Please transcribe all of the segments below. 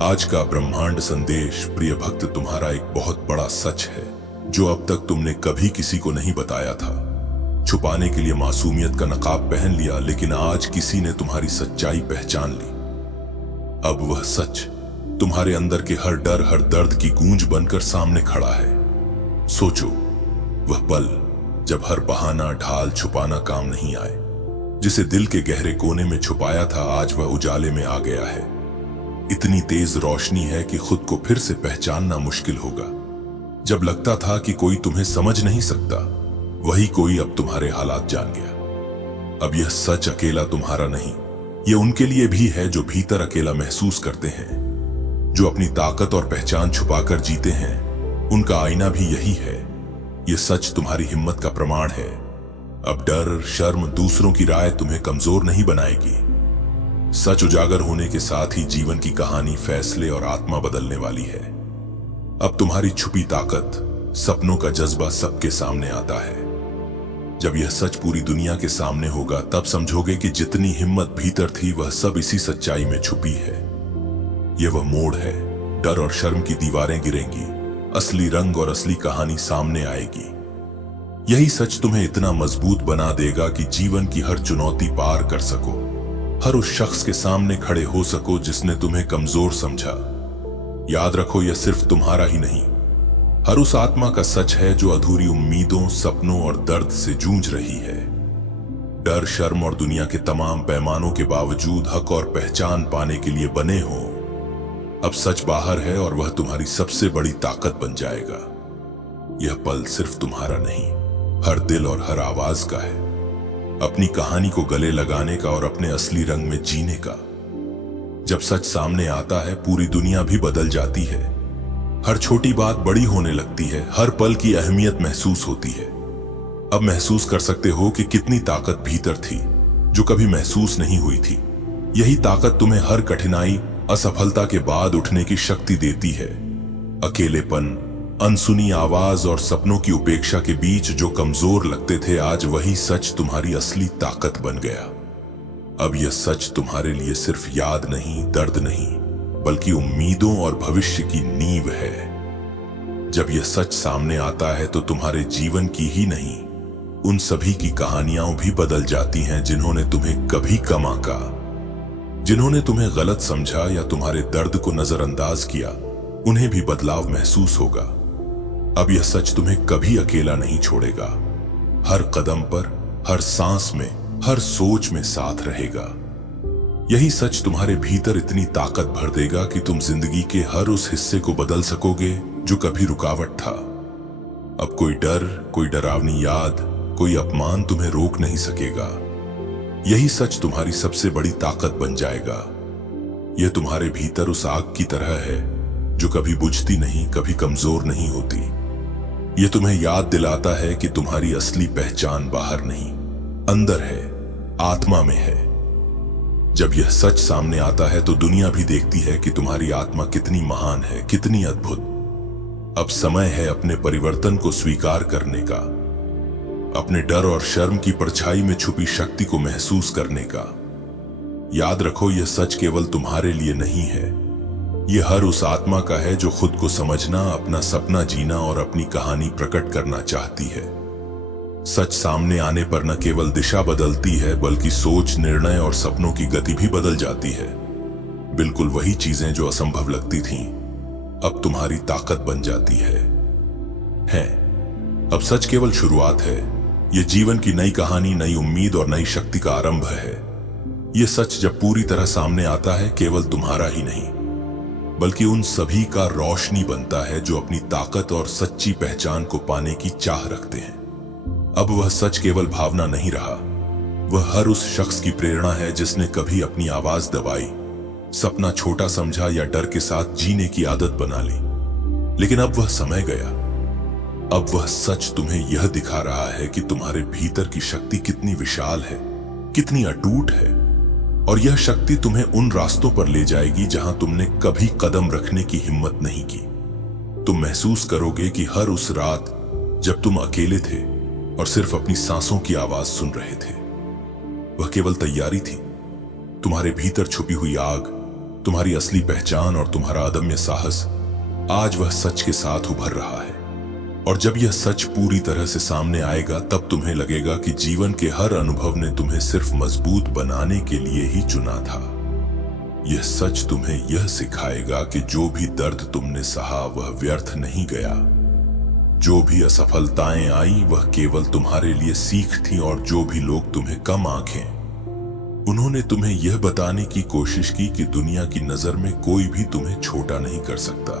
आज का ब्रह्मांड संदेश प्रिय भक्त तुम्हारा एक बहुत बड़ा सच है जो अब तक तुमने कभी किसी को नहीं बताया था। छुपाने के लिए मासूमियत का नकाब पहन लिया, लेकिन आज किसी ने तुम्हारी सच्चाई पहचान ली। अब वह सच तुम्हारे अंदर के हर डर, हर दर्द की गूंज बनकर सामने खड़ा है। सोचो, वह पल जब हर बहाना, ढाल छुपाना काम नहीं आए। जिसे दिल के गहरे कोने में छुपाया था, आज वह उजाले में आ गया है। इतनी तेज रोशनी है कि खुद को फिर से पहचानना मुश्किल होगा। जब लगता था कि कोई तुम्हें समझ नहीं सकता, वही कोई अब तुम्हारे हालात जान गया। अब यह सच अकेला तुम्हारा नहीं, यह उनके लिए भी है जो भीतर अकेला महसूस करते हैं, जो अपनी ताकत और पहचान छुपाकर जीते हैं। उनका आईना भी यही है। यह सच तुम्हारी हिम्मत का प्रमाण है। अब डर, शर्म, दूसरों की राय तुम्हें कमजोर नहीं बनाएगी। सच उजागर होने के साथ ही जीवन की कहानी, फैसले और आत्मा बदलने वाली है। अब तुम्हारी छुपी ताकत, सपनों का जज्बा सबके सामने आता है। जब यह सच पूरी दुनिया के सामने होगा, तब समझोगे कि जितनी हिम्मत भीतर थी, वह सब इसी सच्चाई में छुपी है। यह वह मोड़ है, डर और शर्म की दीवारें गिरेंगी, असली रंग और असली कहानी सामने आएगी। यही सच तुम्हें इतना मजबूत बना देगा कि जीवन की हर चुनौती पार कर सको, हर उस शख्स के सामने खड़े हो सको जिसने तुम्हें कमजोर समझा। याद रखो, यह सिर्फ तुम्हारा ही नहीं, हर उस आत्मा का सच है जो अधूरी उम्मीदों, सपनों और दर्द से जूझ रही है। डर, शर्म और दुनिया के तमाम पैमानों के बावजूद हक और पहचान पाने के लिए बने हो। अब सच बाहर है और वह तुम्हारी सबसे बड़ी ताकत बन जाएगा। यह पल सिर्फ तुम्हारा नहीं, हर दिल और हर आवाज का है। अपनी कहानी को गले लगाने का और अपने असली रंग में जीने का। जब सच सामने आता है, पूरी दुनिया भी बदल जाती है। हर छोटी बात बड़ी होने लगती है, हर पल की अहमियत महसूस होती है। अब महसूस कर सकते हो कि कितनी ताकत भीतर थी जो कभी महसूस नहीं हुई थी। यही ताकत तुम्हें हर कठिनाई, असफलता के बाद उठने की शक्ति देती है। अकेलेपन, अनसुनी आवाज और सपनों की उपेक्षा के बीच जो कमजोर लगते थे, आज वही सच तुम्हारी असली ताकत बन गया। अब यह सच तुम्हारे लिए सिर्फ याद नहीं, दर्द नहीं, बल्कि उम्मीदों और भविष्य की नींव है। जब यह सच सामने आता है तो तुम्हारे जीवन की ही नहीं, उन सभी की कहानियां भी बदल जाती हैं जिन्होंने तुम्हें कभी कम आंका, जिन्होंने तुम्हें गलत समझा या तुम्हारे दर्द को नजरअंदाज किया। उन्हें भी बदलाव महसूस होगा। अब यह सच तुम्हें कभी अकेला नहीं छोड़ेगा। हर कदम पर, हर सांस में, हर सोच में साथ रहेगा। यही सच तुम्हारे भीतर इतनी ताकत भर देगा कि तुम जिंदगी के हर उस हिस्से को बदल सकोगे जो कभी रुकावट था। अब कोई डर, कोई डरावनी याद, कोई अपमान तुम्हें रोक नहीं सकेगा। यही सच तुम्हारी सबसे बड़ी ताकत बन जाएगा। यह तुम्हारे भीतर उस आग की तरह है जो कभी बुझती नहीं, कभी कमजोर नहीं होती। यह तुम्हें याद दिलाता है कि तुम्हारी असली पहचान बाहर नहीं, अंदर है, आत्मा में है। जब यह सच सामने आता है तो दुनिया भी देखती है कि तुम्हारी आत्मा कितनी महान है, कितनी अद्भुत। अब समय है अपने परिवर्तन को स्वीकार करने का, अपने डर और शर्म की परछाई में छुपी शक्ति को महसूस करने का। याद रखो, यह सच केवल तुम्हारे लिए नहीं है, यह हर उस आत्मा का है जो खुद को समझना, अपना सपना जीना और अपनी कहानी प्रकट करना चाहती है। सच सामने आने पर न केवल दिशा बदलती है, बल्कि सोच, निर्णय और सपनों की गति भी बदल जाती है। बिल्कुल वही चीजें जो असंभव लगती थीं, अब तुम्हारी ताकत बन जाती है। अब सच केवल शुरुआत है। यह जीवन की नई कहानी, नई उम्मीद और नई शक्ति का आरंभ है। यह सच जब पूरी तरह सामने आता है, केवल तुम्हारा ही नहीं, बल्कि उन सभी का रोशनी बनता है जो अपनी ताकत और सच्ची पहचान को पाने की चाह रखते हैं। अब वह सच केवल भावना नहीं रहा, वह हर उस शख्स की प्रेरणा है जिसने कभी अपनी आवाज दबाई, सपना छोटा समझा या डर के साथ जीने की आदत बना ली। लेकिन अब वह समय गया। अब वह सच तुम्हें यह दिखा रहा है कि तुम्हारे भीतर की शक्ति कितनी विशाल है, कितनी अटूट है, और यह शक्ति तुम्हें उन रास्तों पर ले जाएगी जहां तुमने कभी कदम रखने की हिम्मत नहीं की। तुम महसूस करोगे कि हर उस रात जब तुम अकेले थे और सिर्फ अपनी सांसों की आवाज सुन रहे थे, वह केवल तैयारी थी। तुम्हारे भीतर छुपी हुई आग, तुम्हारी असली पहचान और तुम्हारा अदम्य साहस आज वह सच के साथ उभर रहा है। और जब यह सच पूरी तरह से सामने आएगा तब तुम्हें लगेगा कि जीवन के हर अनुभव ने तुम्हें सिर्फ मजबूत बनाने के लिए ही चुना था। यह सच तुम्हें यह सिखाएगा कि जो भी दर्द तुमने सहा वह व्यर्थ नहीं गया। जो भी असफलताएं आई वह केवल तुम्हारे लिए सीख थी, और जो भी लोग तुम्हें कम आंखें, उन्होंने तुम्हें यह बताने की कोशिश की कि दुनिया की नजर में कोई भी तुम्हें छोटा नहीं कर सकता।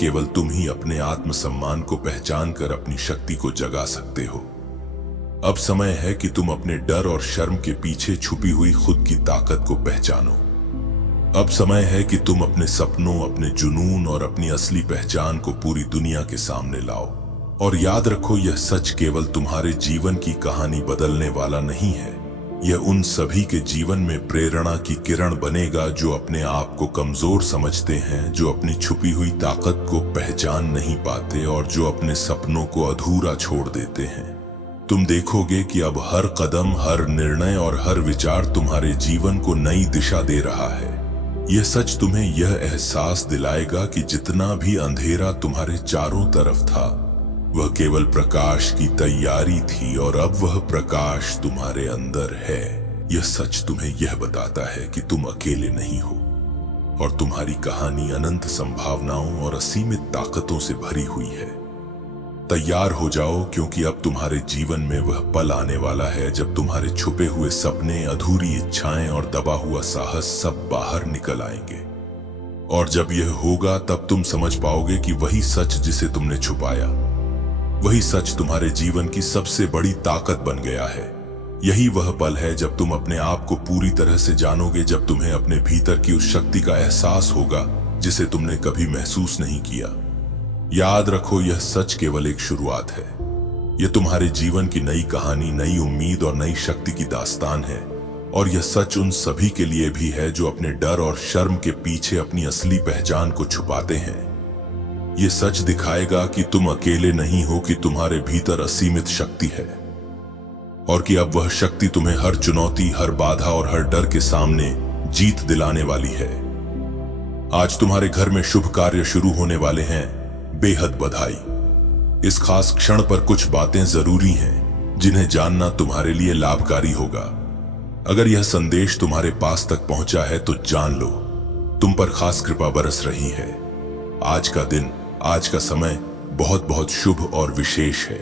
केवल तुम ही अपने आत्मसम्मान को पहचान कर अपनी शक्ति को जगा सकते हो। अब समय है कि तुम अपने डर और शर्म के पीछे छुपी हुई खुद की ताकत को पहचानो। अब समय है कि तुम अपने सपनों, अपने जुनून और अपनी असली पहचान को पूरी दुनिया के सामने लाओ। और याद रखो, यह सच केवल तुम्हारे जीवन की कहानी बदलने वाला नहीं है, यह उन सभी के जीवन में प्रेरणा की किरण बनेगा जो अपने आप को कमजोर समझते हैं, जो अपनी छुपी हुई ताकत को पहचान नहीं पाते और जो अपने सपनों को अधूरा छोड़ देते हैं। तुम देखोगे कि अब हर कदम, हर निर्णय और हर विचार तुम्हारे जीवन को नई दिशा दे रहा है। यह सच तुम्हें यह एहसास दिलाएगा कि जितना भी अंधेरा तुम्हारे चारों तरफ था वह केवल प्रकाश की तैयारी थी, और अब वह प्रकाश तुम्हारे अंदर है। यह सच तुम्हें यह बताता है कि तुम अकेले नहीं हो और तुम्हारी कहानी अनंत संभावनाओं और असीमित ताकतों से भरी हुई है। तैयार हो जाओ, क्योंकि अब तुम्हारे जीवन में वह पल आने वाला है जब तुम्हारे छुपे हुए सपने, अधूरी इच्छाएं और दबा हुआ साहस सब बाहर निकल आएंगे। और जब यह होगा तब तुम समझ पाओगे कि वही सच जिसे तुमने छुपाया, वही सच तुम्हारे जीवन की सबसे बड़ी ताकत बन गया है। यही वह पल है जब तुम अपने आप को पूरी तरह से जानोगे, जब तुम्हें अपने भीतर की उस शक्ति का एहसास होगा जिसे तुमने कभी महसूस नहीं किया। याद रखो, यह सच केवल एक शुरुआत है। यह तुम्हारे जीवन की नई कहानी, नई उम्मीद और नई शक्ति की दास्तान है। और यह सच उन सभी के लिए भी है जो अपने डर और शर्म के पीछे अपनी असली पहचान को छुपाते हैं। ये सच दिखाएगा कि तुम अकेले नहीं हो, कि तुम्हारे भीतर असीमित शक्ति है और कि अब वह शक्ति तुम्हें हर चुनौती, हर बाधा और हर डर के सामने जीत दिलाने वाली है। आज तुम्हारे घर में शुभ कार्य शुरू होने वाले हैं। बेहद बधाई। इस खास क्षण पर कुछ बातें जरूरी हैं जिन्हें जानना तुम्हारे लिए लाभकारी होगा। अगर यह संदेश तुम्हारे पास तक पहुंचा है तो जान लो, तुम पर खास कृपा बरस रही है। आज का दिन, आज का समय बहुत बहुत शुभ और विशेष है।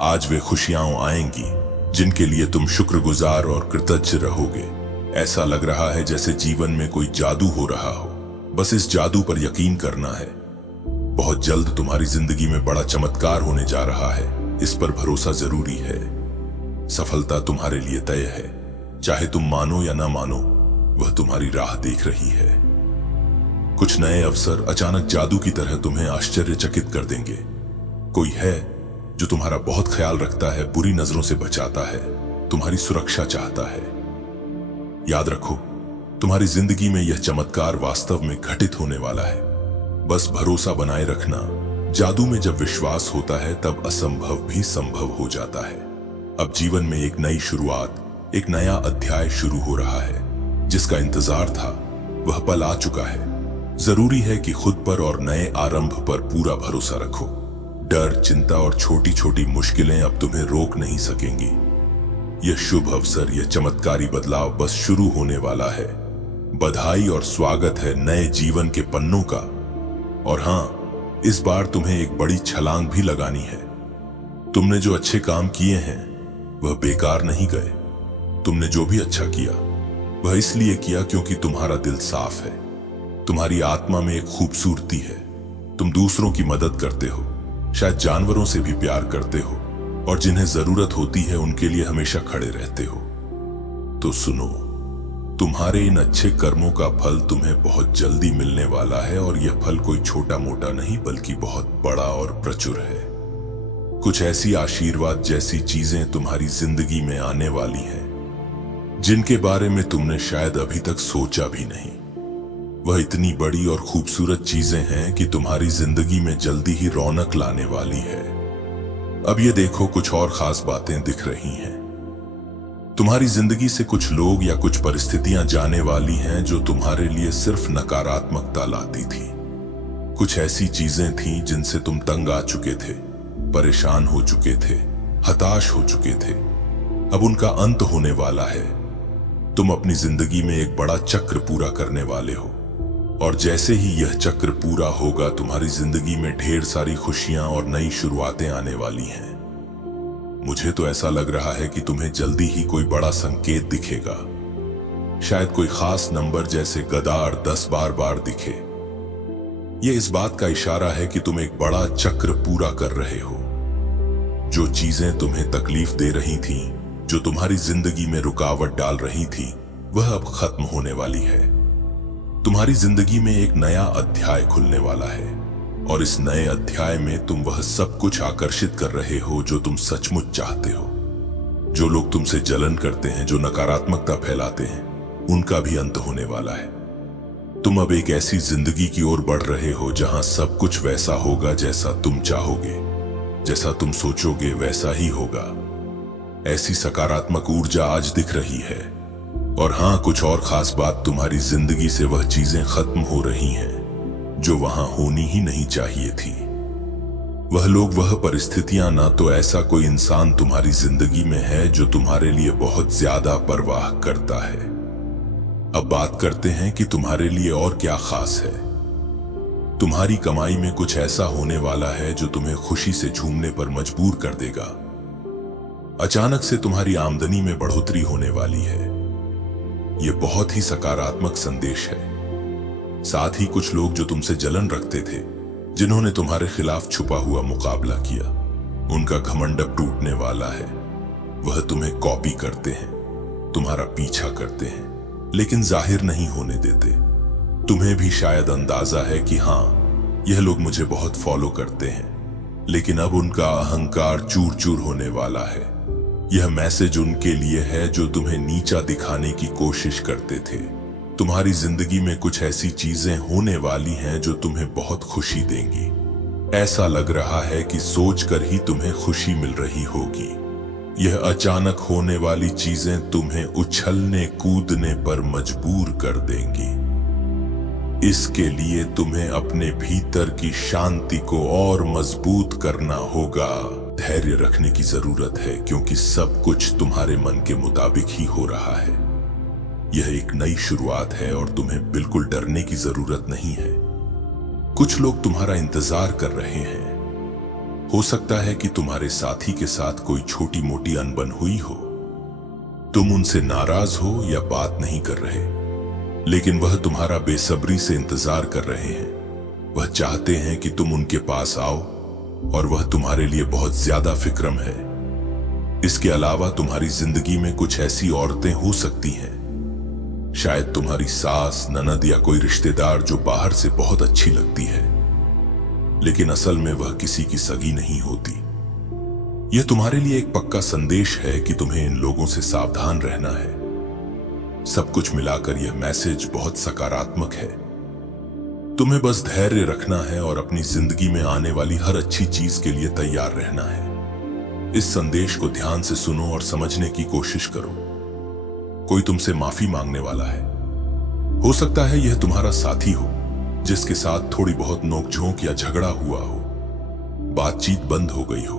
आज वे खुशियां आएंगी जिनके लिए तुम शुक्रगुजार और कृतज्ञ रहोगे। ऐसा लग रहा है जैसे जीवन में कोई जादू हो रहा हो। बस इस जादू पर यकीन करना है। बहुत जल्द तुम्हारी जिंदगी में बड़ा चमत्कार होने जा रहा है, इस पर भरोसा जरूरी है। सफलता तुम्हारे लिए तय है, चाहे तुम मानो या ना मानो, वह तुम्हारी राह देख रही है। कुछ नए अवसर अचानक जादू की तरह तुम्हें आश्चर्यचकित कर देंगे। कोई है जो तुम्हारा बहुत ख्याल रखता है, बुरी नजरों से बचाता है, तुम्हारी सुरक्षा चाहता है। याद रखो, तुम्हारी जिंदगी में यह चमत्कार वास्तव में घटित होने वाला है। बस भरोसा बनाए रखना। जादू में जब विश्वास होता है तब असंभव भी संभव हो जाता है। अब जीवन में एक नई शुरुआत, एक नया अध्याय शुरू हो रहा है। जिसका इंतजार था वह पल आ चुका है। जरूरी है कि खुद पर और नए आरंभ पर पूरा भरोसा रखो। डर, चिंता और छोटी छोटी मुश्किलें अब तुम्हें रोक नहीं सकेंगी। यह शुभ अवसर, यह चमत्कारी बदलाव बस शुरू होने वाला है। बधाई और स्वागत है नए जीवन के पन्नों का। और हाँ, इस बार तुम्हें एक बड़ी छलांग भी लगानी है। तुमने जो अच्छे काम किए हैं वह बेकार नहीं गए। तुमने जो भी अच्छा किया वह इसलिए किया क्योंकि तुम्हारा दिल साफ है। तुम्हारी आत्मा में एक खूबसूरती है। तुम दूसरों की मदद करते हो, शायद जानवरों से भी प्यार करते हो, और जिन्हें जरूरत होती है उनके लिए हमेशा खड़े रहते हो। तो सुनो, तुम्हारे इन अच्छे कर्मों का फल तुम्हें बहुत जल्दी मिलने वाला है। और यह फल कोई छोटा मोटा नहीं बल्कि बहुत बड़ा और प्रचुर है। कुछ ऐसी आशीर्वाद जैसी चीजें तुम्हारी जिंदगी में आने वाली हैं जिनके बारे में तुमने शायद अभी तक सोचा भी नहीं। वह इतनी बड़ी और खूबसूरत चीजें हैं कि तुम्हारी जिंदगी में जल्दी ही रौनक लाने वाली है। अब ये देखो, कुछ और खास बातें दिख रही हैं। तुम्हारी जिंदगी से कुछ लोग या कुछ परिस्थितियां जाने वाली हैं जो तुम्हारे लिए सिर्फ नकारात्मकता लाती थी। कुछ ऐसी चीजें थीं जिनसे तुम तंग आ चुके थे, परेशान हो चुके थे, हताश हो चुके थे। अब उनका अंत होने वाला है। तुम अपनी जिंदगी में एक बड़ा चक्र पूरा करने वाले हो, और जैसे ही यह चक्र पूरा होगा तुम्हारी जिंदगी में ढेर सारी खुशियां और नई शुरुआतें आने वाली हैं। मुझे तो ऐसा लग रहा है कि तुम्हें जल्दी ही कोई बड़ा संकेत दिखेगा। शायद कोई खास नंबर जैसे गदार 10 बार दिखे। यह इस बात का इशारा है कि तुम एक बड़ा चक्र पूरा कर रहे हो। जो चीजें तुम्हें तकलीफ दे रही थीं, जो तुम्हारी जिंदगी में रुकावट डाल रही थी, वह अब खत्म होने वाली है। तुम्हारी जिंदगी में एक नया अध्याय खुलने वाला है, और इस नए अध्याय में तुम वह सब कुछ आकर्षित कर रहे हो जो तुम सचमुच चाहते हो। जो लोग तुमसे जलन करते हैं, जो नकारात्मकता फैलाते हैं, उनका भी अंत होने वाला है। तुम अब एक ऐसी जिंदगी की ओर बढ़ रहे हो जहां सब कुछ वैसा होगा जैसा तुम चाहोगे, जैसा तुम सोचोगे वैसा ही होगा। ऐसी सकारात्मक ऊर्जा आज दिख रही है। और हां, कुछ और खास बात, तुम्हारी जिंदगी से वह चीजें खत्म हो रही हैं जो वहां होनी ही नहीं चाहिए थी। वह लोग, वह परिस्थितियां, ना तो ऐसा कोई इंसान तुम्हारी जिंदगी में है जो तुम्हारे लिए बहुत ज्यादा परवाह करता है। अब बात करते हैं कि तुम्हारे लिए और क्या खास है। तुम्हारी कमाई में कुछ ऐसा होने वाला है जो तुम्हें खुशी से झूमने पर मजबूर कर देगा। अचानक से तुम्हारी आमदनी में बढ़ोतरी होने वाली है। यह बहुत ही सकारात्मक संदेश है। साथ ही कुछ लोग जो तुमसे जलन रखते थे, जिन्होंने तुम्हारे खिलाफ छुपा हुआ मुकाबला किया, उनका घमंड अब टूटने वाला है। वह तुम्हें कॉपी करते हैं, तुम्हारा पीछा करते हैं, लेकिन जाहिर नहीं होने देते। तुम्हें भी शायद अंदाजा है कि हां, यह लोग मुझे बहुत फॉलो करते हैं, लेकिन अब उनका अहंकार चूर चूर होने वाला है। यह मैसेज उनके लिए है जो तुम्हें नीचा दिखाने की कोशिश करते थे। तुम्हारी जिंदगी में कुछ ऐसी चीजें होने वाली हैं जो तुम्हें बहुत खुशी देंगी। ऐसा लग रहा है कि सोचकर ही तुम्हें खुशी मिल रही होगी। यह अचानक होने वाली चीजें तुम्हें उछलने कूदने पर मजबूर कर देंगी। इसके लिए तुम्हें अपने भीतर की शांति को और मजबूत करना होगा। धैर्य रखने की जरूरत है, क्योंकि सब कुछ तुम्हारे मन के मुताबिक ही हो रहा है। यह एक नई शुरुआत है और तुम्हें बिल्कुल डरने की जरूरत नहीं है। कुछ लोग तुम्हारा इंतजार कर रहे हैं। हो सकता है कि तुम्हारे साथी के साथ कोई छोटी मोटी अनबन हुई हो। तुम उनसे नाराज हो या बात नहीं कर रहे, लेकिन वह तुम्हारा बेसब्री से इंतजार कर रहे हैं। वह चाहते हैं कि तुम उनके पास आओ, और वह तुम्हारे लिए बहुत ज्यादा फिक्रम है। इसके अलावा तुम्हारी जिंदगी में कुछ ऐसी औरतें हो सकती हैं, शायद तुम्हारी सास, ननद या कोई रिश्तेदार जो बाहर से बहुत अच्छी लगती है, लेकिन असल में वह किसी की सगी नहीं होती। यह तुम्हारे लिए एक पक्का संदेश है कि तुम्हें इन लोगों से सावधान रहना है। सब कुछ मिलाकर यह मैसेज बहुत सकारात्मक है। तुम्हें बस धैर्य रखना है और अपनी जिंदगी में आने वाली हर अच्छी चीज के लिए तैयार रहना है। इस संदेश को ध्यान से सुनो और समझने की कोशिश करो। कोई तुमसे माफी मांगने वाला है। हो सकता है यह तुम्हारा साथी हो, जिसके साथ थोड़ी बहुत नोकझोंक या झगड़ा हुआ हो। बातचीत बंद हो गई हो,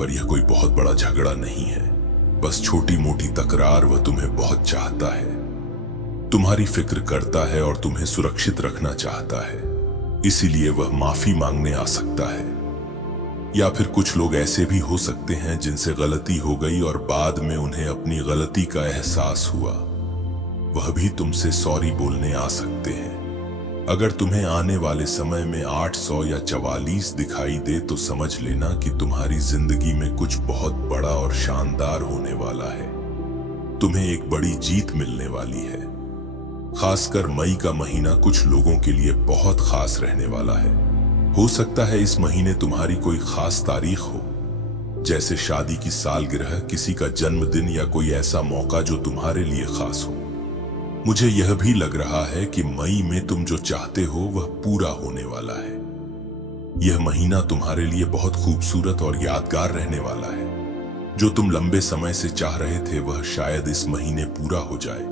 पर यह कोई बहुत बड़ा झगड़ा नहीं है, बस छोटी मोटी तकरार। वह तुम्हें बहुत चाहता है, तुम्हारी फिक्र करता है और तुम्हें सुरक्षित रखना चाहता है, इसीलिए वह माफी मांगने आ सकता है। या फिर कुछ लोग ऐसे भी हो सकते हैं जिनसे गलती हो गई और बाद में उन्हें अपनी गलती का एहसास हुआ। वह भी तुमसे सॉरी बोलने आ सकते हैं। अगर तुम्हें आने वाले समय में 800 या 44 दिखाई दे तो समझ लेना कि तुम्हारी जिंदगी में कुछ बहुत बड़ा और शानदार होने वाला है। तुम्हें एक बड़ी जीत मिलने वाली है। खासकर मई का महीना कुछ लोगों के लिए बहुत खास रहने वाला है। हो सकता है इस महीने तुम्हारी कोई खास तारीख हो, जैसे शादी की सालगिरह, किसी का जन्मदिन या कोई ऐसा मौका जो तुम्हारे लिए खास हो। मुझे यह भी लग रहा है कि मई में तुम जो चाहते हो वह पूरा होने वाला है। यह महीना तुम्हारे लिए बहुत खूबसूरत और यादगार रहने वाला है। जो तुम लंबे समय से चाह रहे थे वह शायद इस महीने पूरा हो जाए।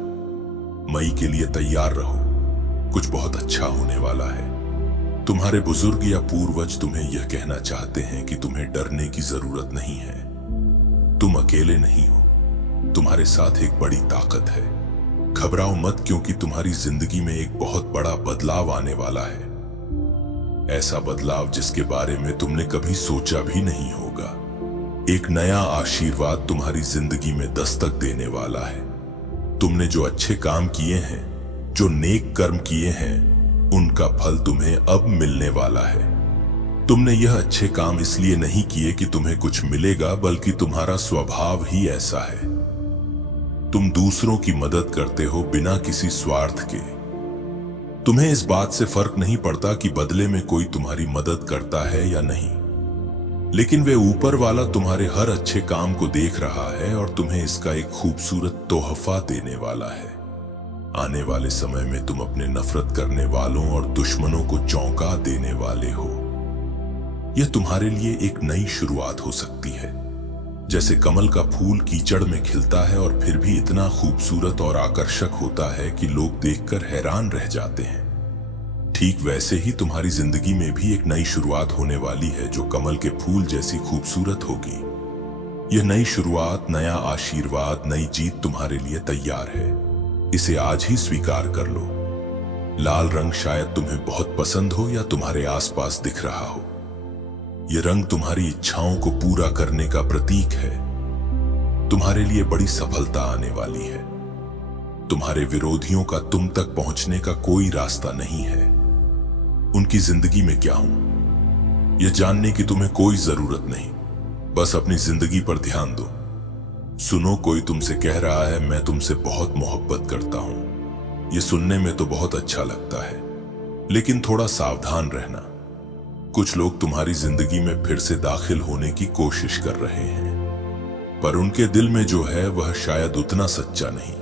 मई के लिए तैयार रहो, कुछ बहुत अच्छा होने वाला है। तुम्हारे बुजुर्ग या पूर्वज तुम्हें यह कहना चाहते हैं कि तुम्हें डरने की जरूरत नहीं है। तुम अकेले नहीं हो, तुम्हारे साथ एक बड़ी ताकत है। घबराओ मत, क्योंकि तुम्हारी जिंदगी में एक बहुत बड़ा बदलाव आने वाला है। ऐसा बदलाव जिसके बारे में तुमने कभी सोचा भी नहीं होगा। एक नया आशीर्वाद तुम्हारी जिंदगी में दस्तक देने वाला है। तुमने जो अच्छे काम किए हैं, जो नेक कर्म किए हैं, उनका फल तुम्हें अब मिलने वाला है। तुमने यह अच्छे काम इसलिए नहीं किए कि तुम्हें कुछ मिलेगा, बल्कि तुम्हारा स्वभाव ही ऐसा है। तुम दूसरों की मदद करते हो बिना किसी स्वार्थ के। तुम्हें इस बात से फर्क नहीं पड़ता कि बदले में कोई तुम्हारी मदद करता है या नहीं, लेकिन वे ऊपर वाला तुम्हारे हर अच्छे काम को देख रहा है और तुम्हें इसका एक खूबसूरत तोहफा देने वाला है। आने वाले समय में तुम अपने नफरत करने वालों और दुश्मनों को चौंका देने वाले हो। यह तुम्हारे लिए एक नई शुरुआत हो सकती है। जैसे कमल का फूल कीचड़ में खिलता है और फिर भी इतना खूबसूरत और आकर्षक होता है कि लोग देखकर हैरान रह जाते हैं, ठीक वैसे ही तुम्हारी जिंदगी में भी एक नई शुरुआत होने वाली है जो कमल के फूल जैसी खूबसूरत होगी। यह नई शुरुआत, नया आशीर्वाद, नई जीत तुम्हारे लिए तैयार है। इसे आज ही स्वीकार कर लो। लाल रंग शायद तुम्हें बहुत पसंद हो या तुम्हारे आसपास दिख रहा हो। यह रंग तुम्हारी इच्छाओं को पूरा करने का प्रतीक है। तुम्हारे लिए बड़ी सफलता आने वाली है। तुम्हारे विरोधियों का तुम तक पहुंचने का कोई रास्ता नहीं है। उनकी जिंदगी में क्या हूं, यह जानने की तुम्हें कोई जरूरत नहीं। बस अपनी जिंदगी पर ध्यान दो। सुनो, कोई तुमसे कह रहा है मैं तुमसे बहुत मोहब्बत करता हूं। यह सुनने में तो बहुत अच्छा लगता है, लेकिन थोड़ा सावधान रहना। कुछ लोग तुम्हारी जिंदगी में फिर से दाखिल होने की कोशिश कर रहे हैं, पर उनके दिल में जो है वह शायद उतना सच्चा नहीं।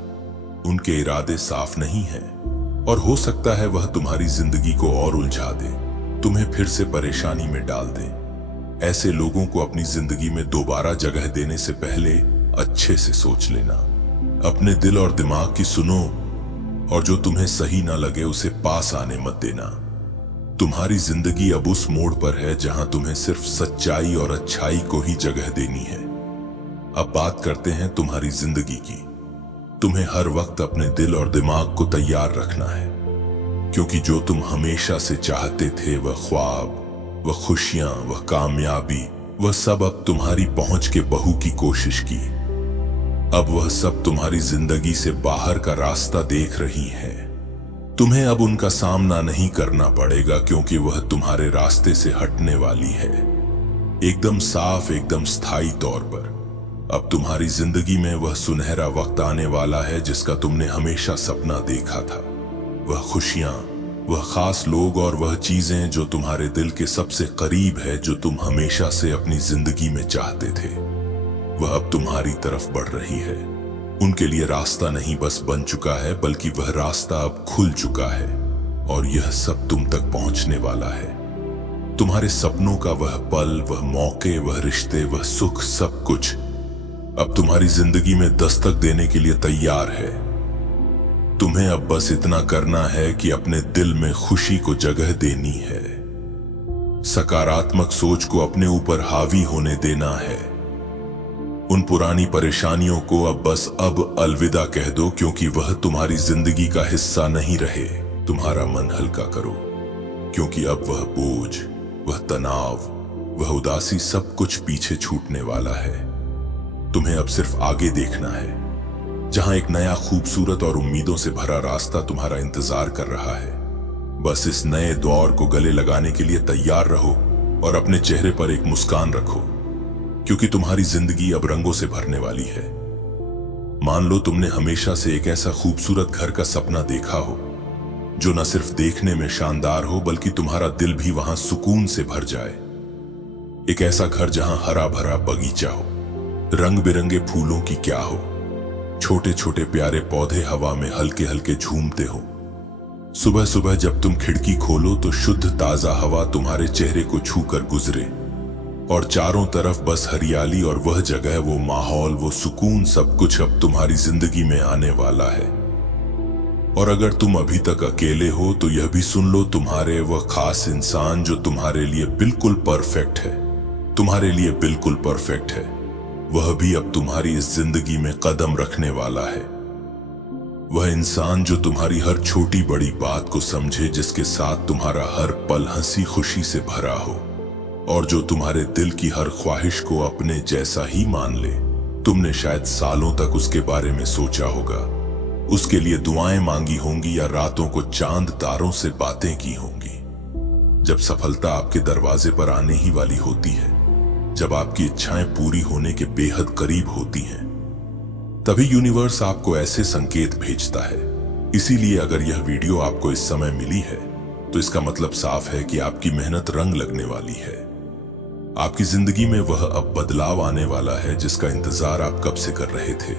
उनके इरादे साफ नहीं हैं और हो सकता है वह तुम्हारी जिंदगी को और उलझा दे, तुम्हें फिर से परेशानी में डाल दे। ऐसे लोगों को अपनी जिंदगी में दोबारा जगह देने से पहले अच्छे से सोच लेना। अपने दिल और दिमाग की सुनो और जो तुम्हें सही ना लगे उसे पास आने मत देना। तुम्हारी जिंदगी अब उस मोड़ पर है जहां तुम्हें सिर्फ सच्चाई और अच्छाई को ही जगह देनी है। अब बात करते हैं तुम्हारी जिंदगी की। तुम्हें हर वक्त अपने दिल और दिमाग को तैयार रखना है, क्योंकि जो तुम हमेशा से चाहते थे, वह ख्वाब, वह खुशियां, वह कामयाबी, वह सब अब तुम्हारी पहुंच के बहू की कोशिश की। अब वह सब तुम्हारी जिंदगी से बाहर का रास्ता देख रही है। तुम्हें अब उनका सामना नहीं करना पड़ेगा, क्योंकि वह तुम्हारे रास्ते से हटने वाली है, एकदम साफ, एकदम स्थायी तौर पर। अब तुम्हारी जिंदगी में वह सुनहरा वक्त आने वाला है जिसका तुमने हमेशा सपना देखा था। वह खुशियां, वह खास लोग और वह चीजें जो तुम्हारे दिल के सबसे करीब है, जो तुम हमेशा से अपनी जिंदगी में चाहते थे, वह अब तुम्हारी तरफ बढ़ रही है। उनके लिए रास्ता नहीं बस बन चुका है, बल्कि वह रास्ता अब खुल चुका है और यह सब तुम तक पहुंचने वाला है। तुम्हारे सपनों का वह पल, वह मौके, वह रिश्ते, वह सुख, सब कुछ अब तुम्हारी जिंदगी में दस्तक देने के लिए तैयार है। तुम्हें अब बस इतना करना है कि अपने दिल में खुशी को जगह देनी है, सकारात्मक सोच को अपने ऊपर हावी होने देना है। उन पुरानी परेशानियों को अब अलविदा कह दो, क्योंकि वह तुम्हारी जिंदगी का हिस्सा नहीं रहे। तुम्हारा मन हल्का करो, क्योंकि अब वह बोझ, वह तनाव, वह उदासी, सब कुछ पीछे छूटने वाला है। तुम्हें अब सिर्फ आगे देखना है, जहां एक नया, खूबसूरत और उम्मीदों से भरा रास्ता तुम्हारा इंतजार कर रहा है। बस इस नए दौर को गले लगाने के लिए तैयार रहो और अपने चेहरे पर एक मुस्कान रखो, क्योंकि तुम्हारी जिंदगी अब रंगों से भरने वाली है। मान लो तुमने हमेशा से एक ऐसा खूबसूरत घर का सपना देखा हो, जो न सिर्फ देखने में शानदार हो, बल्कि तुम्हारा दिल भी वहां सुकून से भर जाए। एक ऐसा घर जहां हरा भरा बगीचा हो, रंग बिरंगे फूलों की क्या हो, छोटे छोटे प्यारे पौधे हवा में हल्के हल्के झूमते हो। सुबह सुबह जब तुम खिड़की खोलो तो शुद्ध ताजा हवा तुम्हारे चेहरे को छूकर गुजरे। और चारों तरफ बस हरियाली और वह जगह, वो माहौल, वो सुकून, सब कुछ अब तुम्हारी जिंदगी में आने वाला है। और अगर तुम अभी तक अकेले हो तो यह भी सुन लो, तुम्हारे वह खास इंसान जो तुम्हारे लिए बिल्कुल परफेक्ट है, तुम्हारे लिए बिल्कुल परफेक्ट है, वह भी अब तुम्हारी इस जिंदगी में कदम रखने वाला है। वह इंसान जो तुम्हारी हर छोटी बड़ी बात को समझे, जिसके साथ तुम्हारा हर पल हंसी खुशी से भरा हो, और जो तुम्हारे दिल की हर ख्वाहिश को अपने जैसा ही मान ले। तुमने शायद सालों तक उसके बारे में सोचा होगा, उसके लिए दुआएं मांगी होंगी या रातों को चांद तारों से बातें की होंगी। जब सफलता आपके दरवाजे पर आने ही वाली होती है, जब आपकी इच्छाएं पूरी होने के बेहद करीब होती हैं, तभी यूनिवर्स आपको ऐसे संकेत भेजता है। इसीलिए अगर यह वीडियो आपको इस समय मिली है तो इसका मतलब साफ है कि आपकी मेहनत रंग लगने वाली है। आपकी जिंदगी में वह अब बदलाव आने वाला है जिसका इंतजार आप कब से कर रहे थे।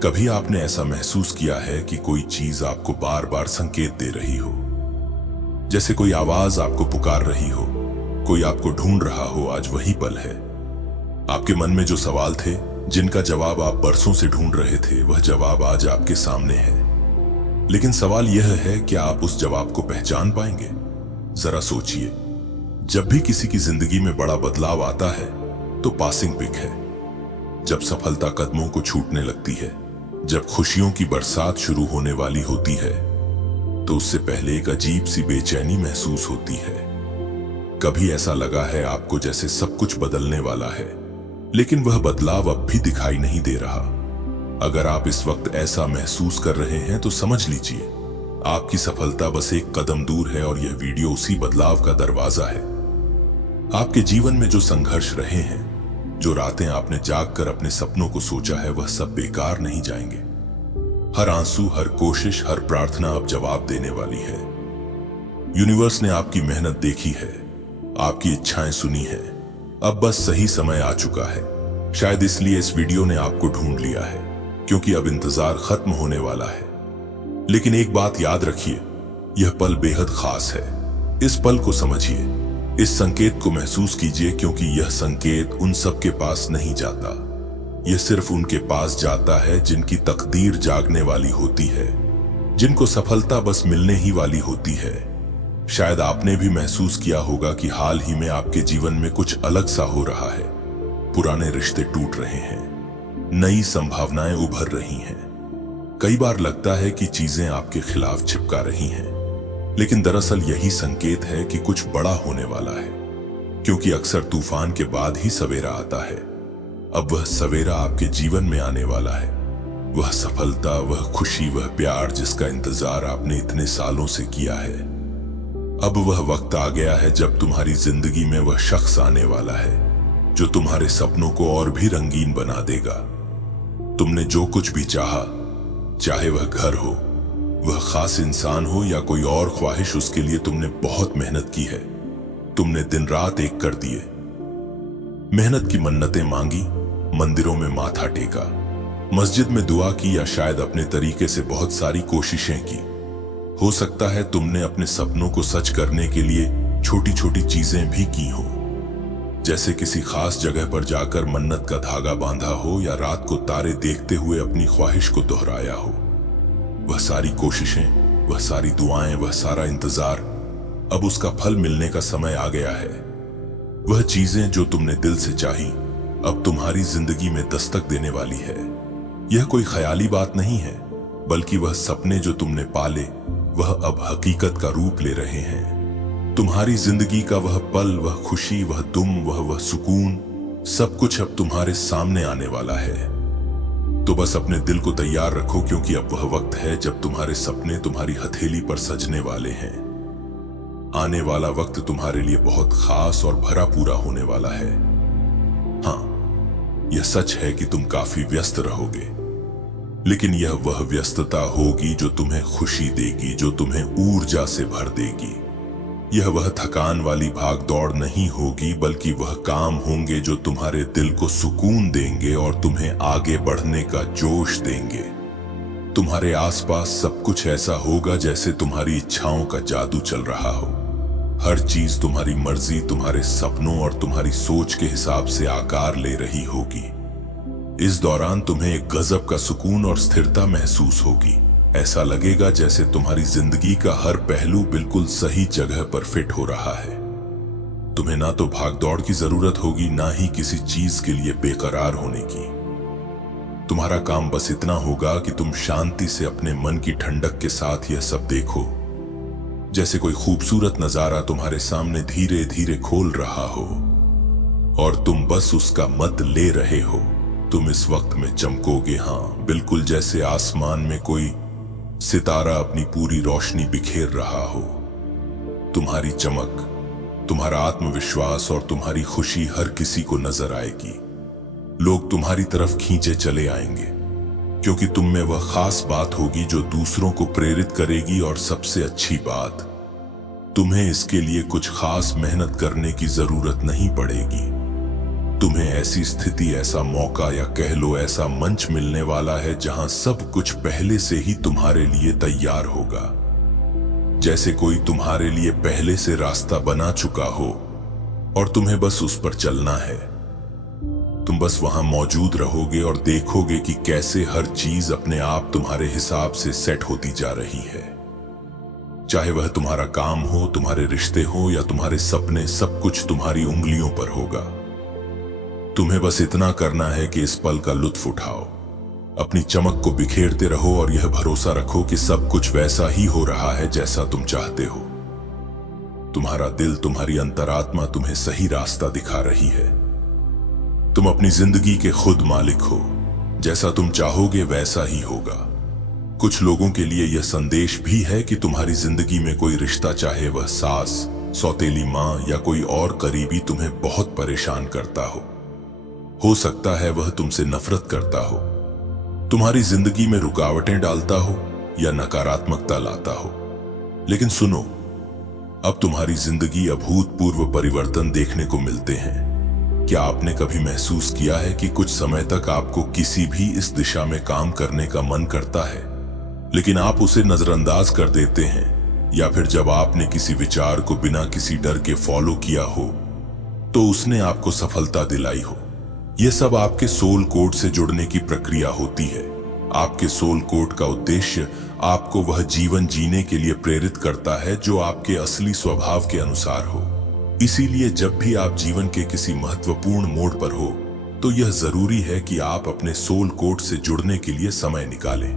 कभी आपने ऐसा महसूस किया है कि कोई चीज आपको बार बार संकेत दे रही हो, जैसे कोई आवाज आपको पुकार रही हो, कोई आपको ढूंढ रहा हो? आज वही पल है। आपके मन में जो सवाल थे, जिनका जवाब आप बरसों से ढूंढ रहे थे, वह जवाब आज आपके सामने है। लेकिन सवाल यह है, क्या आप उस जवाब को पहचान पाएंगे? जरा सोचिए, जब भी किसी की जिंदगी में बड़ा बदलाव आता है तो पासिंग पिक है। जब सफलता कदमों को छूटने लगती है, जब खुशियों की बरसात शुरू होने वाली होती है, तो उससे पहले एक अजीब सी बेचैनी महसूस होती है। कभी ऐसा लगा है आपको जैसे सब कुछ बदलने वाला है, लेकिन वह बदलाव अब भी दिखाई नहीं दे रहा। अगर आप इस वक्त ऐसा महसूस कर रहे हैं तो समझ लीजिए, आपकी सफलता बस एक कदम दूर है और यह वीडियो उसी बदलाव का दरवाजा है। आपके जीवन में जो संघर्ष रहे हैं, जो रातें आपने जागकर अपने सपनों को सोचा है, वह सब बेकार नहीं जाएंगे। हर आंसू, हर कोशिश, हर प्रार्थना अब जवाब देने वाली है। यूनिवर्स ने आपकी मेहनत देखी है, आपकी इच्छाएं सुनी है। अब बस सही समय आ चुका है। शायद इसलिए इस वीडियो ने आपको ढूंढ लिया है, क्योंकि अब इंतजार खत्म होने वाला है। लेकिन एक बात याद रखिए, यह पल बेहद खास है। इस पल को समझिए, इस संकेत को महसूस कीजिए, क्योंकि यह संकेत उन सब के पास नहीं जाता। यह सिर्फ उनके पास जाता है जिनकी तकदीर जागने वाली होती है, जिनको सफलता बस मिलने ही वाली होती है। शायद आपने भी महसूस किया होगा कि हाल ही में आपके जीवन में कुछ अलग सा हो रहा है। पुराने रिश्ते टूट रहे हैं, नई संभावनाएं उभर रही हैं। कई बार लगता है कि चीजें आपके खिलाफ चिपका रही हैं, लेकिन दरअसल यही संकेत है कि कुछ बड़ा होने वाला है। क्योंकि अक्सर तूफान के बाद ही सवेरा आता है। अब वह सवेरा आपके जीवन में आने वाला है। वह सफलता, वह खुशी, वह प्यार जिसका इंतजार आपने इतने सालों से किया है। अब वह वक्त आ गया है जब तुम्हारी जिंदगी में वह शख्स आने वाला है जो तुम्हारे सपनों को और भी रंगीन बना देगा। तुमने जो कुछ भी चाहा, चाहे वह घर हो, वह खास इंसान हो या कोई और ख्वाहिश, उसके लिए तुमने बहुत मेहनत की है। तुमने दिन रात एक कर दिए, मेहनत की मन्नतें मांगी, मंदिरों में माथा टेका, मस्जिद में दुआ की, या शायद अपने तरीके से बहुत सारी कोशिशें की। हो सकता है तुमने अपने सपनों को सच करने के लिए छोटी छोटी चीजें भी की हो, जैसे किसी खास जगह पर जाकर मन्नत का धागा बांधा हो, या रात को तारे देखते हुए अपनी ख्वाहिश को दोहराया हो। वह सारी कोशिशें, वह सारी दुआएं, वह सारा इंतजार, अब उसका फल मिलने का समय आ गया है। वह चीजें जो तुमने दिल से चाही, अब तुम्हारी जिंदगी में दस्तक देने वाली है। यह कोई ख्याली बात नहीं है, बल्कि वह सपने जो तुमने पाले, वह अब हकीकत का रूप ले रहे हैं। तुम्हारी जिंदगी का वह पल, वह खुशी, वह तुम, वह सुकून, सब कुछ अब तुम्हारे सामने आने वाला है। तो बस अपने दिल को तैयार रखो, क्योंकि अब वह वक्त है जब तुम्हारे सपने तुम्हारी हथेली पर सजने वाले हैं। आने वाला वक्त तुम्हारे लिए बहुत खास और भरा पूरा होने वाला है। हाँ, यह सच है कि तुम काफी व्यस्त रहोगे, लेकिन यह वह व्यस्तता होगी जो तुम्हें खुशी देगी, जो तुम्हें ऊर्जा से भर देगी। यह वह थकान वाली भाग दौड़ नहीं होगी, बल्कि वह काम होंगे जो तुम्हारे दिल को सुकून देंगे और तुम्हें आगे बढ़ने का जोश देंगे। तुम्हारे आसपास सब कुछ ऐसा होगा जैसे तुम्हारी इच्छाओं का जादू चल रहा हो। हर चीज तुम्हारी मर्जी, तुम्हारे सपनों और तुम्हारी सोच के हिसाब से आकार ले रही होगी। इस दौरान तुम्हें एक गजब का सुकून और स्थिरता महसूस होगी। ऐसा लगेगा जैसे तुम्हारी जिंदगी का हर पहलू बिल्कुल सही जगह पर फिट हो रहा है। तुम्हें ना तो भागदौड़ की जरूरत होगी, ना ही किसी चीज के लिए बेकरार होने की। तुम्हारा काम बस इतना होगा कि तुम शांति से अपने मन की ठंडक के साथ यह सब देखो, जैसे कोई खूबसूरत नजारा तुम्हारे सामने धीरे धीरे खोल रहा हो और तुम बस उसका मत ले रहे हो। तुम इस वक्त में चमकोगे, हाँ, बिल्कुल जैसे आसमान में कोई सितारा अपनी पूरी रोशनी बिखेर रहा हो। तुम्हारी चमक, तुम्हारा आत्मविश्वास और तुम्हारी खुशी हर किसी को नजर आएगी। लोग तुम्हारी तरफ खींचे चले आएंगे, क्योंकि तुम में वह खास बात होगी जो दूसरों को प्रेरित करेगी। और सबसे अच्छी बात, तुम्हें इसके लिए कुछ खास मेहनत करने की जरूरत नहीं पड़ेगी। तुम्हें ऐसी स्थिति, ऐसा मौका या कह लो ऐसा मंच मिलने वाला है जहां सब कुछ पहले से ही तुम्हारे लिए तैयार होगा, जैसे कोई तुम्हारे लिए पहले से रास्ता बना चुका हो और तुम्हें बस उस पर चलना है। तुम बस वहां मौजूद रहोगे और देखोगे कि कैसे हर चीज अपने आप तुम्हारे हिसाब से सेट होती जा रही है। चाहे वह तुम्हारा काम हो, तुम्हारे रिश्ते हो या तुम्हारे सपने, सब कुछ तुम्हारी उंगलियों पर होगा। तुम्हें बस इतना करना है कि इस पल का लुत्फ उठाओ, अपनी चमक को बिखेरते रहो और यह भरोसा रखो कि सब कुछ वैसा ही हो रहा है जैसा तुम चाहते हो। तुम्हारा दिल, तुम्हारी अंतरात्मा तुम्हें सही रास्ता दिखा रही है। तुम अपनी जिंदगी के खुद मालिक हो, जैसा तुम चाहोगे वैसा ही होगा। कुछ लोगों के लिए यह संदेश भी है कि तुम्हारी जिंदगी में कोई रिश्ता, चाहे वह सास, सौतेली माँ या कोई और करीबी, तुम्हें बहुत परेशान करता हो सकता है वह तुमसे नफरत करता हो, तुम्हारी जिंदगी में रुकावटें डालता हो या नकारात्मकता लाता हो। लेकिन सुनो, अब तुम्हारी जिंदगी अभूतपूर्व परिवर्तन देखने को मिलते हैं। क्या आपने कभी महसूस किया है कि कुछ समय तक आपको किसी भी इस दिशा में काम करने का मन करता है, लेकिन आप उसे नजरअंदाज कर देते हैं, या फिर जब आपने किसी विचार को बिना किसी डर के फॉलो किया हो तो उसने आपको सफलता दिलाई हो? यह सब आपके सोल कोड से जुड़ने की प्रक्रिया होती है। आपके सोल कोड का उद्देश्य आपको वह जीवन जीने के लिए प्रेरित करता है जो आपके असली स्वभाव के अनुसार हो। इसीलिए जब भी आप जीवन के किसी महत्वपूर्ण मोड़ पर हो तो यह जरूरी है कि आप अपने सोल कोड से जुड़ने के लिए समय निकालें।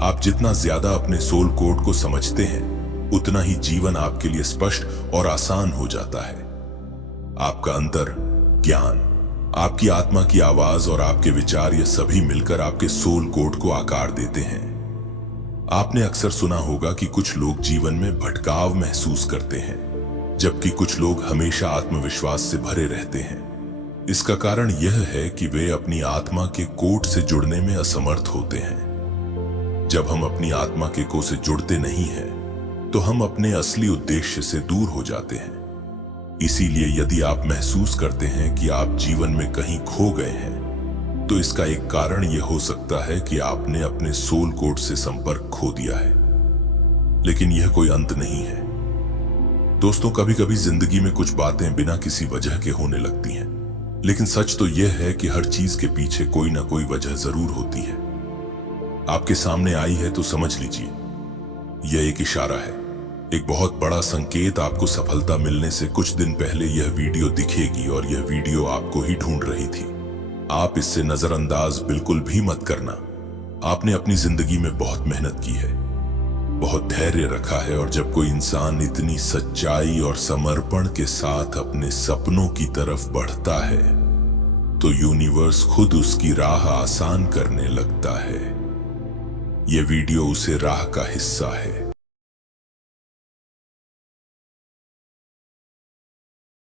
आप जितना ज्यादा अपने सोल कोड को समझते हैं, उतना ही जीवन आपके लिए स्पष्ट और आसान हो जाता है। आपका अंतर ज्ञान, आपकी आत्मा की आवाज और आपके विचार, ये सभी मिलकर आपके सोल कोड को आकार देते हैं। आपने अक्सर सुना होगा कि कुछ लोग जीवन में भटकाव महसूस करते हैं, जबकि कुछ लोग हमेशा आत्मविश्वास से भरे रहते हैं। इसका कारण यह है कि वे अपनी आत्मा के कोड से जुड़ने में असमर्थ होते हैं। जब हम अपनी आत्मा के कोड से जुड़ते नहीं हैं, तो हम अपने असली उद्देश्य से दूर हो जाते हैं। इसीलिए यदि आप महसूस करते हैं कि आप जीवन में कहीं खो गए हैं, तो इसका एक कारण यह हो सकता है कि आपने अपने सोल कोड से संपर्क खो दिया है। लेकिन यह कोई अंत नहीं है। दोस्तों, कभी कभी जिंदगी में कुछ बातें बिना किसी वजह के होने लगती हैं, लेकिन सच तो यह है कि हर चीज के पीछे कोई ना कोई वजह जरूर होती है। आपके सामने आई है तो समझ लीजिए, यह एक इशारा है, एक बहुत बड़ा संकेत। आपको सफलता मिलने से कुछ दिन पहले यह वीडियो दिखेगी और यह वीडियो आपको ही ढूंढ रही थी। आप इससे नजरअंदाज बिल्कुल भी मत करना। आपने अपनी जिंदगी में बहुत मेहनत की है, बहुत धैर्य रखा है, और जब कोई इंसान इतनी सच्चाई और समर्पण के साथ अपने सपनों की तरफ बढ़ता है, तो यूनिवर्स खुद उसकी राह आसान करने लगता है। यह वीडियो उसे राह का हिस्सा है।